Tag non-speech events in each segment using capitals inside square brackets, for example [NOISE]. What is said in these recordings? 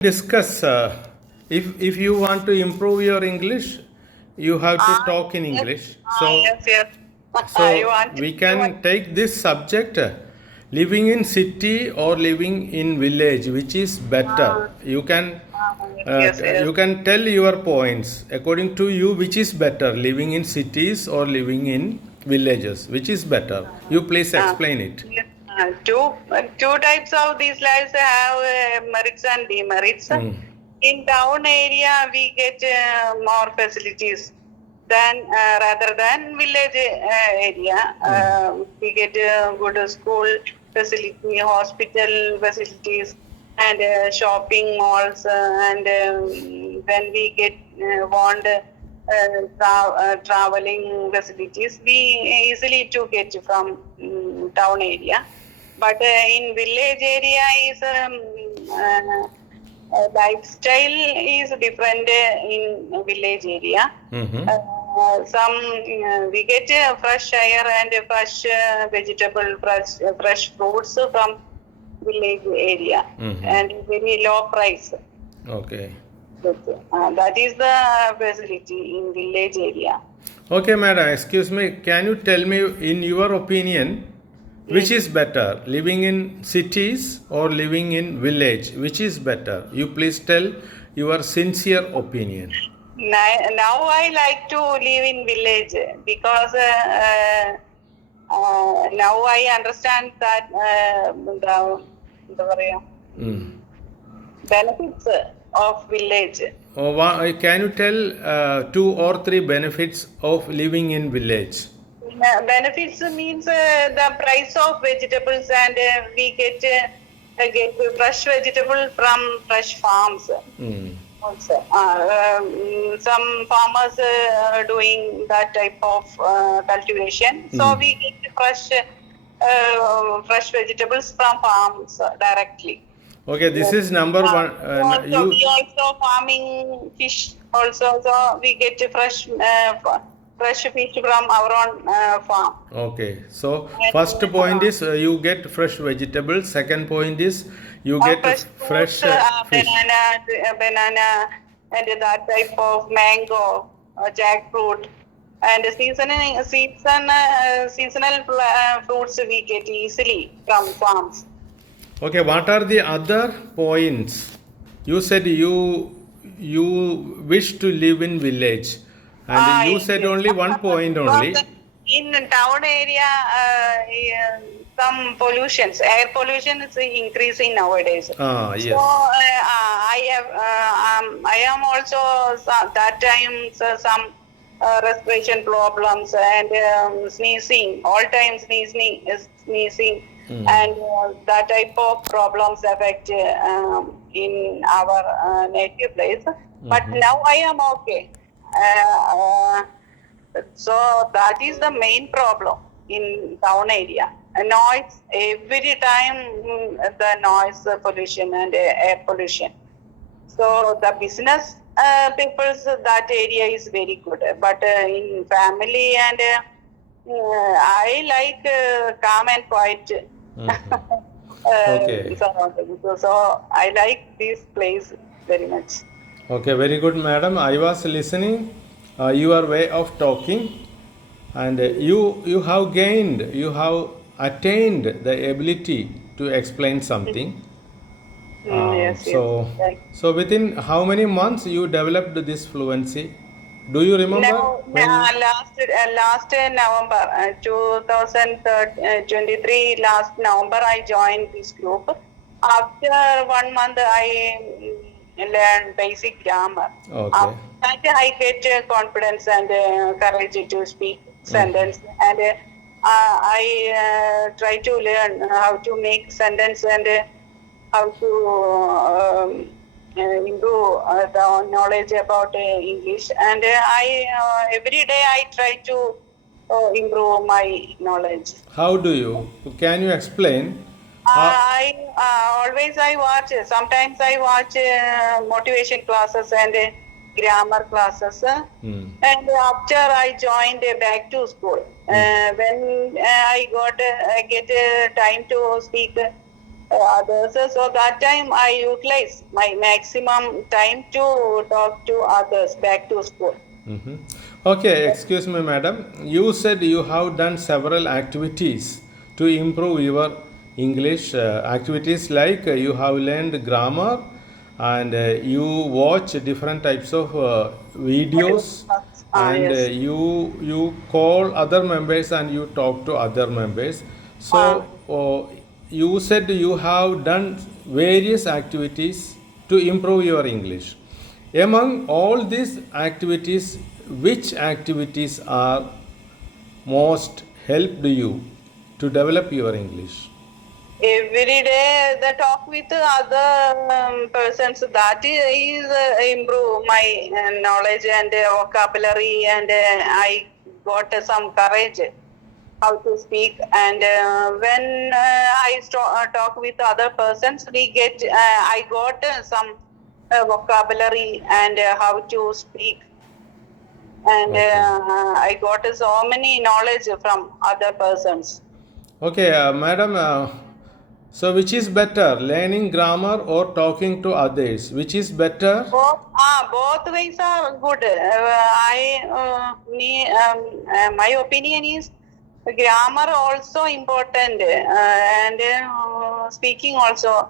discuss uh, if if you want to improve your english you have to talk in english. Ah, so yes, yes. [LAUGHS] so we can take this subject uh, living in city or living in village which is better? You can uh, you can tell your points according to you which is better living in cities or living in villages which is better? You please explain it Uh, two two types of these lives have uh, merits and demerits. Mm. In town area, we get uh, more facilities than uh, rather than village uh, area. Uh, we get uh, good school facility, hospital facilities, and uh, shopping malls. Uh, and um, when we get uh, want uh, tra- uh, traveling facilities, we easily to get from mm, town area. But uh, in village area is um, uh, uh, lifestyle is different uh, in village area. Mhm. Uh, some uh, we get uh, fresh air and fresh uh, vegetable, fresh, uh, fresh fruits from village area, Mhm. and very low price. okay Uh, that is the facility in village area. Okay, madam, excuse me. Can you tell me, in your opinion, which is better living in cities or living in village? Which is better? You please tell your sincere opinion. Now i like to live in village because uh, uh, uh now i understand that uh, the, the mm. benefits of village. Oh, can you tell uh, two or three benefits of living in village? Benefits means uh, the price of vegetables and uh, we get uh, get fresh vegetable from fresh farms. Mm. also. Uh, um, some farmers uh, are doing that type of uh, cultivation, so Mm. we get fresh, uh, fresh vegetables from farms directly. Okay, this is number one. Uh, also, you, we also farming fish also, so we get fresh, uh, fresh fish from our own uh, farm. okay, so first point is uh, you get fresh vegetables. Second point is you Uh, get fresh fresh fruits, uh, uh, fish. banana, uh, banana, and that type of mango, uh, jackfruit, and seasoning, season, uh, seasonal uh, fruits we get easily from farms. Okay, what are the other points? You said you you wish to live in village, and Ah, you said only one [LAUGHS] point only. In town area, uh, uh, some pollutions, air pollution is increasing nowadays. Ah, yes. So uh, uh, I have, uh, um, I am also so- that time so some uh, respiration problems and um, sneezing. All time sneezing is sneezing, Mm. and uh, that type of problems affect uh, um, in our uh, native place. But Mhm. now I am okay. Uh, uh, so that is the main problem in town area. Uh, Noise every time mm, the noise pollution and air pollution. So the business uh, people's that area is very good, but uh, in family and uh, uh, I like uh, calm and quiet. Mhm. [LAUGHS] Uh, Okay. So, so I like this place very much. Okay, very good, madam. I was listening uh, your way of talking, and uh, you you have gained, you have attained the ability to explain something. Mm, Uh, yes, so, yes. So within how many months you developed this fluency? Do you remember? When- uh, last uh, last uh, November, uh, 2023, last November, I joined this group. After one month, I mm, learned basic grammar. Okay. After that, I get uh, confidence and uh, courage to speak sentence, and uh, uh, I uh, try to learn how to make sentence and uh, how to um, uh, improve uh, the knowledge about uh, English. And uh, I uh, every day I try to uh, improve my knowledge. How do you? Can you explain? How- I uh, always I watch. Sometimes I watch uh, motivation classes and uh, grammar classes. uh, Hmm. And after I joined uh, back to school, uh, when uh, I got uh, I get uh, time to speak uh, others. So that time I utilize my maximum time to talk to others back to school. Mhm. Okay, excuse me, madam. You said you have done several activities to improve your English. Uh, activities like uh, you have learned grammar and uh, you watch different types of videos Ah, and you you call other members and you talk to other members. So uh, you said you have done various activities to improve your English. Among all these activities, which activities are most helped you to develop your English? Every day the talk with other um, persons that is uh, improve my uh, knowledge and uh, vocabulary and uh, I got uh, some courage how to speak and uh, when uh, I st- uh, talk with other persons we get uh, I got uh, some uh, vocabulary and uh, how to speak and Okay. uh, I got uh, so many knowledge from other persons. Okay, uh, madam. Uh, so, which is better, learning grammar or talking to others? Which is better? Both, ah, both ways are good. Uh, I, uh, me, um, uh, my opinion is grammar also important uh, and uh, speaking also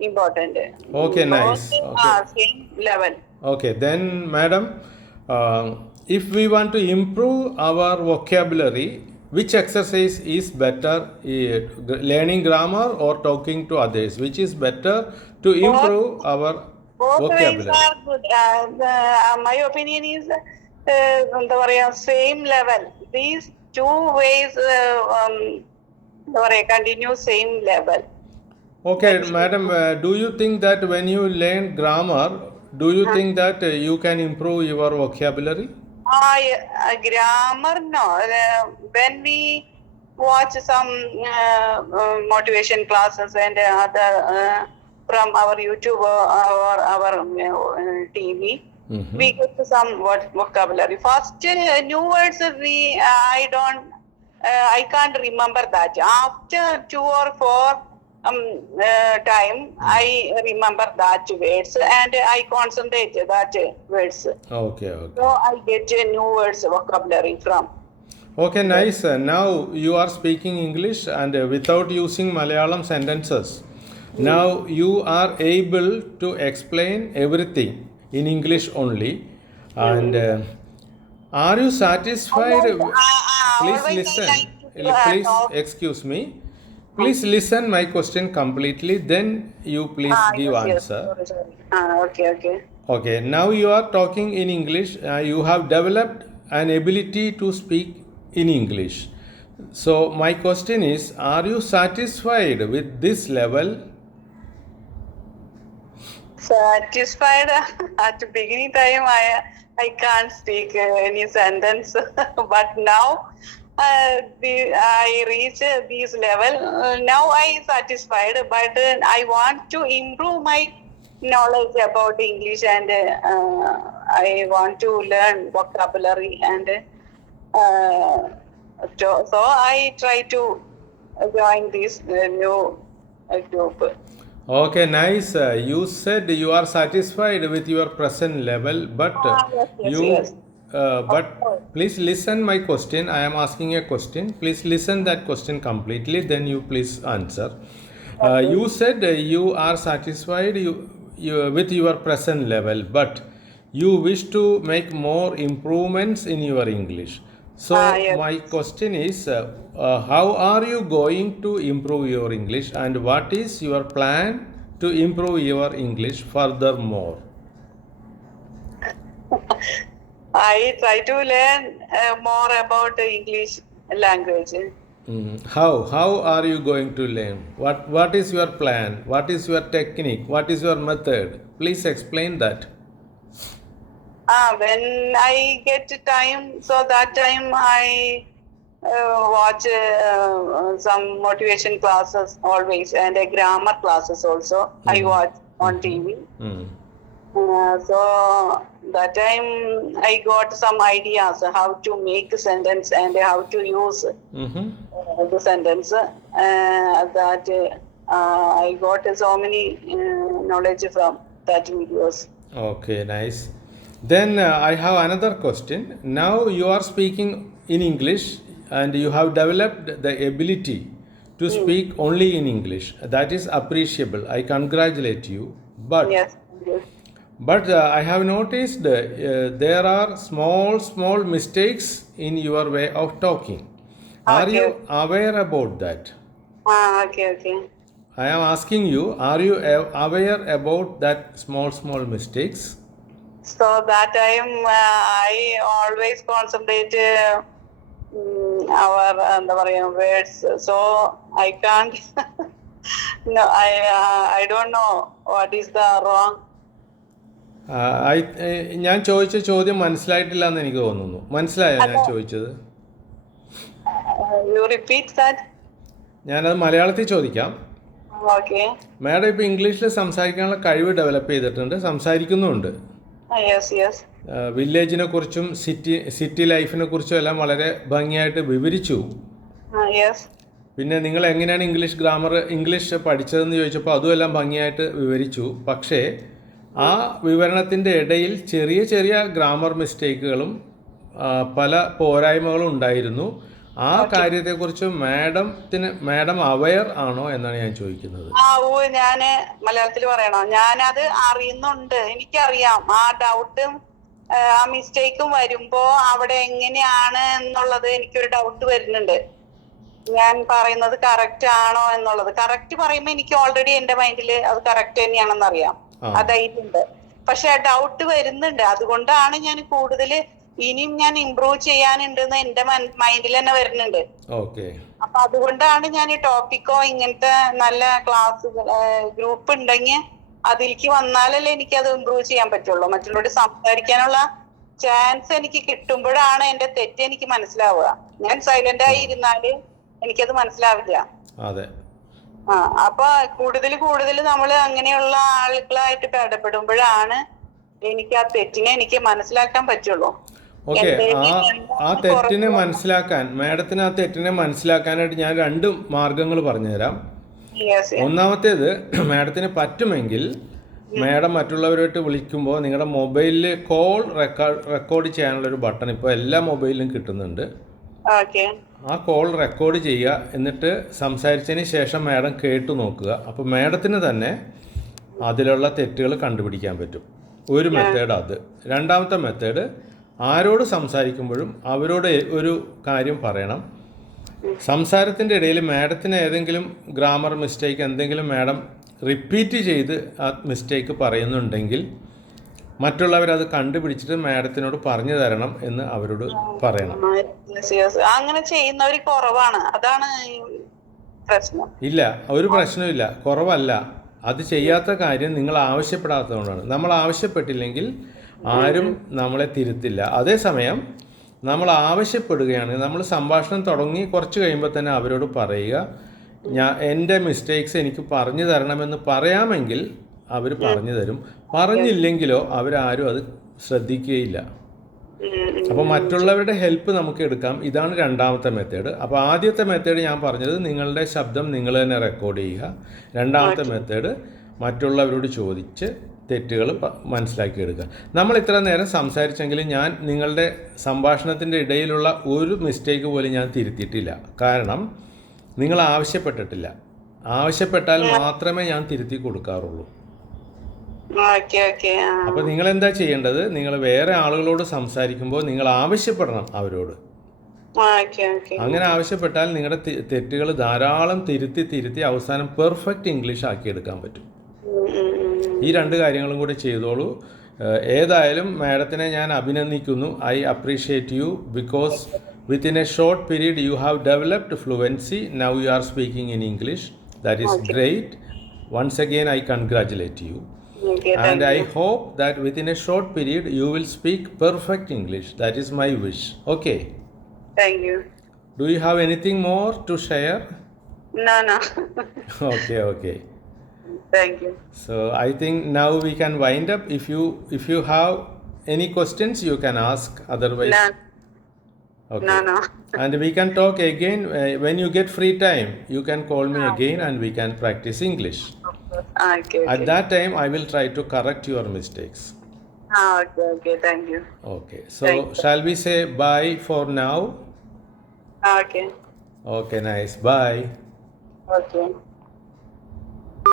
important. Okay, Both nice. are Okay. same level. Okay, then, madam, uh, if we want to improve our vocabulary, which exercise is better, eh, learning grammar or talking to others? Which is better to improve our Both ways vocabulary? are good. Uh, the, uh, my opinion is uh, എന്താ പറയാ same level these two ways എന്താ പറയാ continue same level Okay, madam, uh, do you think that when you learn grammar, do you think that uh, you can improve your vocabulary? I Uh, grammar no. Uh, when we watch some uh, uh, motivation classes and other uh, from our YouTube or our, uh, TV, Mhm. we get some word vocabulary. First uh, new words we I don't uh, I can't remember that. After two or four um, uh, time, I remember that words and I concentrate that words. Okay, okay. So I get a new words vocabulary from. Okay, nice. Uh, now you are speaking English and uh, without using Malayalam sentences. Now you are able to explain everything in English only. And uh, are you satisfied? I- I Please listen. uh, Please excuse me. Please listen my question completely. Then you please Ah, give yes, yes. answer. Sorry, sorry. Ah, okay, okay. Okay, now you are talking in English. Uh, you have developed an ability to speak in English. So, my question is Are you satisfied with this level? Satisfied [LAUGHS] at the beginning time, I I can't speak uh, any sentence, [LAUGHS] but now uh, the, I reach uh, this level. Uh, now I satisfied, but uh, I want to improve my knowledge about English and uh, I want to learn vocabulary and uh, so, so I try to join this uh, new uh, group. Okay, nice. Uh, you said you are satisfied with your present level, but uh, Ah, yes, yes, you. yes. Uh, but please listen my question. I am asking a question. Please listen that question completely. Then you please answer. Uh, you said uh, you are satisfied you, you, with your present level, but you wish to make more improvements in your English. So Ah, yes. my question is, uh, uh, how are you going to improve your English, and what is your plan to improve your English furthermore? [LAUGHS] I try to learn uh, more about the English language. Mm, How how are you going to learn? What what is your plan? What is your technique? What is your method? Please explain that. Ah, when I get time, so that time I uh, watch uh, some motivation classes always and uh, grammar classes also. I watch on TV. Mm. Uh, so that time I got some ideas how to make a sentence and how to use Mm-hmm. uh, the sentence uh, that uh, I got so many uh, knowledge from that videos. Okay, nice. Then uh, I have another question. Now you are speaking in English and you have developed the ability to speak only in English. That is appreciable. I congratulate you. But Yes. yes but uh, I have noticed uh, there are small small mistakes in your way of talking. Are Okay. you aware about that? Ah, okay, okay. I am asking you, are you a- aware about that small small mistakes? So that time uh, I always concentrate uh, mm, our എന്താ പറയാ words so I can't [LAUGHS] no I uh, I don't know what is ഞാൻ ചോദിച്ച ചോദ്യം മനസ്സിലായിട്ടില്ല എന്ന് എനിക്ക് തോന്നുന്നു. മനസ്സിലായോ ഞാൻ ചോദിച്ചത്? ഞാനത് മലയാളത്തിൽ ചോദിക്കാം. മാഡം ഇപ്പൊ ഇംഗ്ലീഷിൽ സംസാരിക്കാനുള്ള കഴിവ് ഡെവലപ്പ് ചെയ്തിട്ടുണ്ട് സംസാരിക്കുന്നുണ്ട് Ah, വില്ലേജിനെ കുറിച്ചും സിറ്റി സിറ്റി ലൈഫിനെ കുറിച്ചും എല്ലാം വളരെ ഭംഗിയായിട്ട് വിവരിച്ചു. Ah, പിന്നെ നിങ്ങൾ എങ്ങനെയാണ് ഇംഗ്ലീഷ് ഗ്രാമർ ഇംഗ്ലീഷ് പഠിച്ചതെന്ന് ചോദിച്ചപ്പോൾ അതും എല്ലാം ഭംഗിയായിട്ട് വിവരിച്ചു. പക്ഷേ ആ വിവരണത്തിന്റെ ഇടയിൽ ചെറിയ ചെറിയ ഗ്രാമർ മിസ്റ്റേക്കുകളും പല പോരായ്മകളും ഉണ്ടായിരുന്നു. ആ കാര്യത്തെക്കുറിച്ച് മാഡത്തിന് മാഡം അവയർ ആണോ എന്നാണ് ഞാൻ ചോദിക്കുന്നത്. ആ ഓ ഞാൻ മലയാളത്തിൽ പറയണോ? ഞാനത് അറിയുന്നുണ്ട്. എനിക്കറിയാം. ആ ഡൗട്ടും ആ മിസ്റ്റേക്കും വരുമ്പോ അവിടെ എങ്ങനെയാണ് എന്നുള്ളത് എനിക്കൊരു ഡൗട്ട് വരുന്നുണ്ട്. ഞാൻ പറയുന്നത് കറക്റ്റ് ആണോ എന്നുള്ളത്. കറക്റ്റ് പറയുമ്പോ എനിക്ക് ഓൾറെഡി എന്റെ മൈൻഡിൽ അത് കറക്റ്റ് തന്നെയാണെന്ന് അറിയാം ആ. അതായിട്ടുണ്ട്. പക്ഷെ ഡൗട്ട് വരുന്നുണ്ട്. അതുകൊണ്ടാണ് ഞാൻ കൂടുതൽ ഇനിയും ഞാൻ ഇമ്പ്രൂവ് ചെയ്യാനുണ്ടെന്ന് എന്റെ മൈൻഡിൽ തന്നെ വരുന്നുണ്ട്. ഓക്കെ. അപ്പൊ അതുകൊണ്ടാണ് ഞാൻ ഈ ടോപ്പിക്കോ ഇങ്ങനത്തെ നല്ല ക്ലാസ് ഗ്രൂപ്പ് ഉണ്ടെങ്കിൽ അതിലേക്ക് വന്നാലല്ലേ എനിക്ക് അത് ഇമ്പ്രൂവ് ചെയ്യാൻ പറ്റുള്ളൂ. മറ്റുള്ളവരോട് സംസാരിക്കാനുള്ള ചാൻസ് എനിക്ക് കിട്ടുമ്പോഴാണ് എന്റെ തെറ്റ് എനിക്ക് മനസ്സിലാവുക. ഞാൻ സൈലന്റ് ആയി ഇരുന്നാൽ എനിക്കത് മനസ്സിലാവില്ല. അതെ. ആ അപ്പൊ കൂടുതൽ കൂടുതൽ നമ്മൾ അങ്ങനെയുള്ള ആളുകളായിട്ട് ഇപ്പൊ ഇടപെടുമ്പോഴാണ് എനിക്ക് ആ തെറ്റിനെ എനിക്ക് മനസ്സിലാക്കാൻ പറ്റുള്ളൂ. ഓക്കെ ആ ആ തെറ്റിനെ മനസ്സിലാക്കാൻ മാഡത്തിന് ആ തെറ്റിനെ മനസ്സിലാക്കാനായിട്ട് ഞാൻ രണ്ട് മാർഗങ്ങൾ പറഞ്ഞുതരാം. തരാം ഒന്നാമത്തേത് [CLEARS THROAT] മാഡത്തിന് പറ്റുമെങ്കിൽ മാഡം മറ്റുള്ളവരുമായിട്ട് വിളിക്കുമ്പോൾ നിങ്ങളുടെ മൊബൈലിൽ കോൾ റെക്കോർഡ് റെക്കോർഡ് ചെയ്യാനുള്ള ഒരു ബട്ടൺ ഇപ്പോൾ എല്ലാ മൊബൈലിലും കിട്ടുന്നുണ്ട്. ഓക്കെ ആ കോൾ റെക്കോർഡ് ചെയ്യുക എന്നിട്ട് സംസാരിച്ചതിന് ശേഷം മാഡം കേട്ടു നോക്കുക. അപ്പോൾ മാഡത്തിന് തന്നെ അതിലുള്ള തെറ്റുകൾ കണ്ടുപിടിക്കാൻ പറ്റും. ഒരു മെത്തേഡ് അത്. രണ്ടാമത്തെ മെത്തേഡ് ആരോട് സംസാരിക്കുമ്പോഴും അവരോട് ഒരു കാര്യം പറയണം. സംസാരത്തിന്റെ ഇടയിൽ മാഡത്തിന് ഏതെങ്കിലും ഗ്രാമർ മിസ്റ്റേക്ക് എന്തെങ്കിലും മാഡം റിപ്പീറ്റ് ചെയ്ത് ആ മിസ്റ്റേക്ക് പറയുന്നുണ്ടെങ്കിൽ മറ്റുള്ളവരത് കണ്ടുപിടിച്ചിട്ട് മാഡത്തിനോട് പറഞ്ഞു തരണം എന്ന് അവരോട് പറയണം. അങ്ങനെ ചെയ്യുന്നവര് കുറവാണ്. അതാണ് പ്രശ്നം. ഇല്ല ഒരു പ്രശ്നമില്ല കുറവല്ല. അത് ചെയ്യാത്ത കാര്യം നിങ്ങൾ ആവശ്യപ്പെടാത്തതുകൊണ്ടാണ്. നമ്മൾ ആവശ്യപ്പെട്ടില്ലെങ്കിൽ ആരും നമ്മളെ തിരുത്തില്ല. അതേസമയം നമ്മൾ ആവശ്യപ്പെടുകയാണെങ്കിൽ നമ്മൾ സംഭാഷണം തുടങ്ങി കുറച്ച് കഴിയുമ്പോൾ തന്നെ അവരോട് പറയുക. ഞാൻ എന്റെ മിസ്റ്റേക്സ് എനിക്ക് പറഞ്ഞു തരണമെന്ന് പറയാമെങ്കിൽ അവർ പറഞ്ഞു തരും. പറഞ്ഞില്ലെങ്കിലോ അവരാരും അത് ശ്രദ്ധിക്കുകയില്ല. അപ്പോൾ മറ്റുള്ളവരുടെ ഹെൽപ്പ് നമുക്ക് എടുക്കാം. ഇതാണ് രണ്ടാമത്തെ മെത്തേഡ് അപ്പോൾ ആദ്യത്തെ മെത്തേഡ് ഞാൻ പറഞ്ഞത് നിങ്ങളുടെ ശബ്ദം നിങ്ങൾ തന്നെ റെക്കോർഡ് ചെയ്യുക. രണ്ടാമത്തെ മെത്തേഡ് മറ്റുള്ളവരോട് ചോദിച്ച് തെറ്റുകൾ മനസ്സിലാക്കി എടുക്കുക. നമ്മൾ ഇത്ര നേരം സംസാരിച്ചെങ്കിലും ഞാൻ നിങ്ങളുടെ സംഭാഷണത്തിന്റെ ഇടയിലുള്ള ഒരു മിസ്റ്റേക്ക് പോലും ഞാൻ തിരുത്തിയിട്ടില്ല. കാരണം നിങ്ങൾ ആവശ്യപ്പെട്ടിട്ടില്ല. ആവശ്യപ്പെട്ടാൽ മാത്രമേ ഞാൻ തിരുത്തി കൊടുക്കാറുള്ളൂ. അപ്പോൾ നിങ്ങൾ എന്താ ചെയ്യേണ്ടത്? നിങ്ങൾ വേറെ ആളുകളോട് സംസാരിക്കുമ്പോൾ നിങ്ങൾ ആവശ്യപ്പെടണം അവരോട്. അങ്ങനെ ആവശ്യപ്പെട്ടാൽ നിങ്ങളുടെ തെറ്റുകൾ ധാരാളം തിരുത്തി തിരുത്തി അവസാനം പെർഫെക്റ്റ് ഇംഗ്ലീഷ് ആക്കിയെടുക്കാൻ പറ്റും. ഉം, ഉം, ഉം. ഈ രണ്ട് കാര്യങ്ങളും കൂടി ചെയ്തോളൂ. ഏതായാലും മാഡത്തിനെ ഞാൻ അഭിനന്ദിക്കുന്നു. I appreciate you because within a short period you have developed fluency. Now you are speaking in English. That is great. Once again I congratulate you. Okay, and I hope that within a short period you will speak perfect English. That is my wish. Okay. thank you. Do you have anything more to share? No, no. [LAUGHS] Okay, okay. thank you. So I think now we can wind up. If you if you have any questions, you can ask. Otherwise, No. Okay. No, no. [LAUGHS] And we can talk again uh, when you get free time. You can call me again and we can practice English. Ah, Okay, At that time, I will try to correct your mistakes. Ah, okay, okay. Thank you. Okay. So, Thank you. shall we say bye for now? Ah, Okay, Okay, nice. Bye. okay.